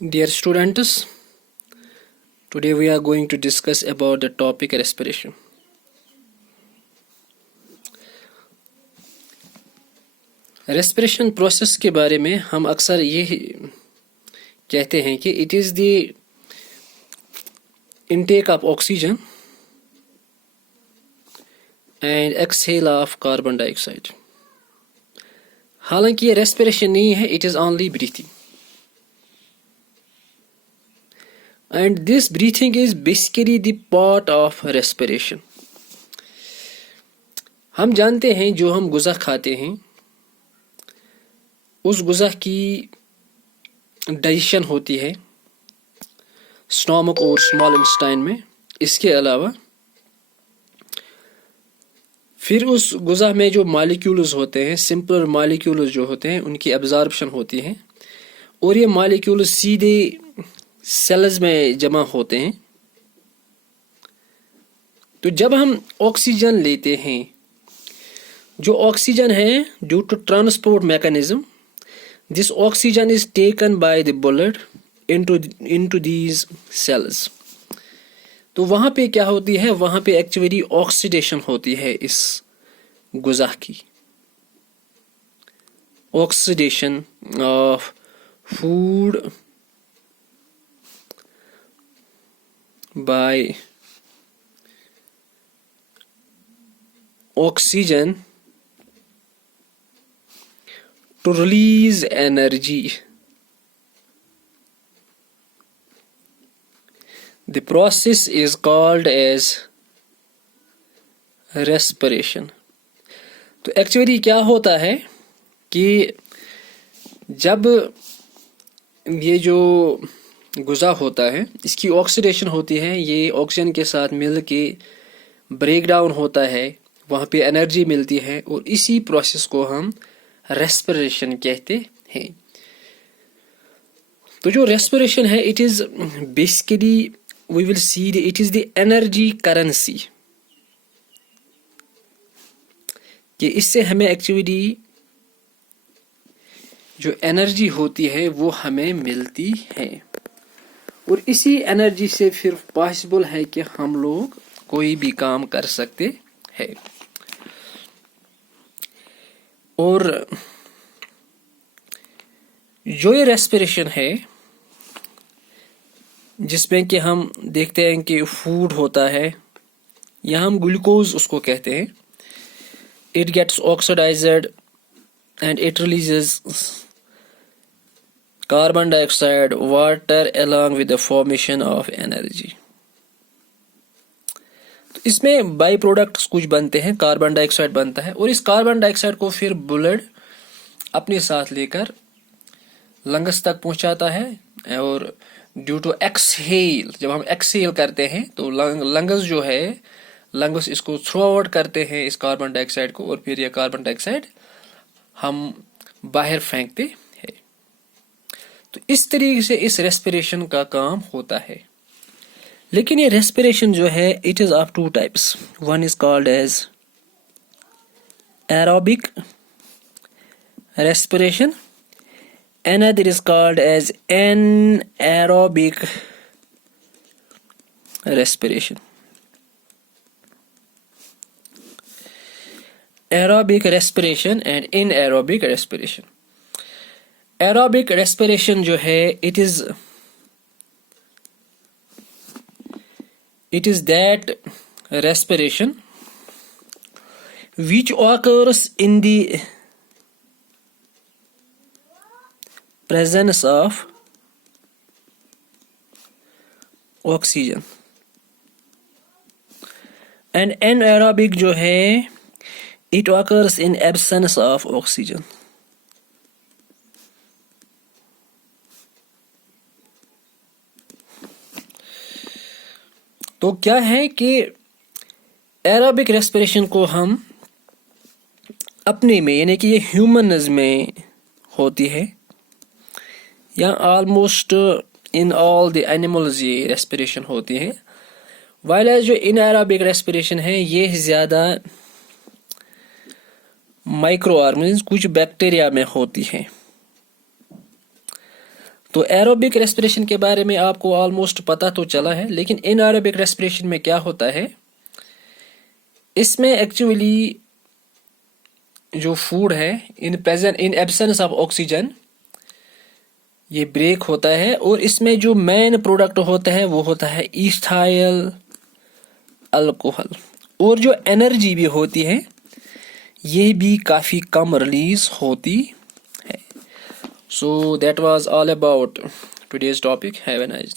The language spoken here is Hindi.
Dear students, today we are going to discuss about the topic respiration. Respiration process के बारे में हम अक्सर ये कहते हैं कि it is the intake of oxygen and exhale of carbon dioxide. हालांकि ये रेस्पिरेशन नहीं है, it is only breathing. And this breathing is basically the part of respiration. हम जानते हैं जो हम गुज़ा खाते हैं उस गुज़ा की डाइजेशन होती है स्टोमक और स्मॉल इंटेस्टाइन में। इसके अलावा फिर उस गुज़ा में जो मॉलिक्यूल्स होते हैं, सिंपल मॉलिक्यूल्स जो होते हैं, उनकी एब्जॉर्प्शन होती है और ये मॉलिक्यूल्स सीधे सेल्स में जमा होते हैं। तो जब हम ऑक्सीजन लेते हैं, जो ऑक्सीजन है due to transport mechanism, this oxygen is taken by the blood into these cells. तो वहाँ पे क्या होती है, वहाँ पे एक्चुअली ऑक्सीडेशन होती है इस गुज़ा की। Oxidation of food by oxygen to release energy. The process is called as respiration. तो एक्चुअली क्या होता है कि जब ये जो गुज़ा होता है, इसकी ऑक्सीडेशन होती है, ये ऑक्सीजन के साथ मिल के ब्रेक डाउन होता है, वहाँ पे एनर्जी मिलती है और इसी प्रोसेस को हम रेस्पिरेशन कहते हैं। तो जो रेस्पिरेशन है, it is basically we will see it is the energy currency, कि इससे हमें एक्चुअली जो एनर्जी होती है वो हमें मिलती है और इसी एनर्जी से फिर पॉसिबल है कि हम लोग कोई भी काम कर सकते हैं। और जो ये रेस्पिरेशन है, जिसमें कि हम देखते हैं कि फूड होता है या हम ग्लूकोज उसको कहते हैं, it gets oxidised and it releases carbon dioxide, water along with the formation of energy. तो इसमें बाई प्रोडक्ट्स कुछ बनते हैं, कार्बन डाइऑक्साइड बनता है और इस कार्बन डाइऑक्साइड को फिर ब्लड अपने साथ लेकर लंग्स तक पहुंचाता है और ड्यू टू एक्सहेल, जब हम एक्सहेल करते हैं तो लंग्स जो है, लंग्स इसको थ्रो आउट करते हैं इस कार्बन डाइऑक्साइड को और फिर ये कार्बन डाइऑक्साइड हम बाहर फेंकते हैं। तो इस तरीके से इस रेस्पिरेशन का काम होता है। लेकिन ये रेस्पिरेशन जो है, it is of two types. One is called as aerobic respiration, another is called as anaerobic respiration. Aerobic respiration and anaerobic respiration. Aerobic respiration जो है, it is that respiration which occurs in the presence of oxygen, and anaerobic जो है, it occurs in absence of oxygen. तो क्या है कि एरोबिक रेस्पिरेशन को हम अपने में, यानी कि ये ह्यूमन्स में होती है या almost in all the animals ये रेस्पिरेशन होती है, वाइल एज जो इनएरोबिक रेस्पिरेशन है ये ज़्यादा माइक्रो ऑर्गेनिज्म, कुछ बैक्टीरिया में होती है। तो एरोबिक रेस्पिरेशन के बारे में आपको ऑलमोस्ट पता तो चला है, लेकिन इनएरोबिक रेस्पिरेशन में क्या होता है, इसमें एक्चुअली जो फूड है इन एब्सेंस ऑफ ऑक्सीजन ये ब्रेक होता है, और इसमें जो मेन प्रोडक्ट होता है वो होता है ईथाइल अल्कोहल, और जो एनर्जी भी होती है ये भी काफ़ी कम रिलीज होती है. So that was all about today's topic. Have a nice day.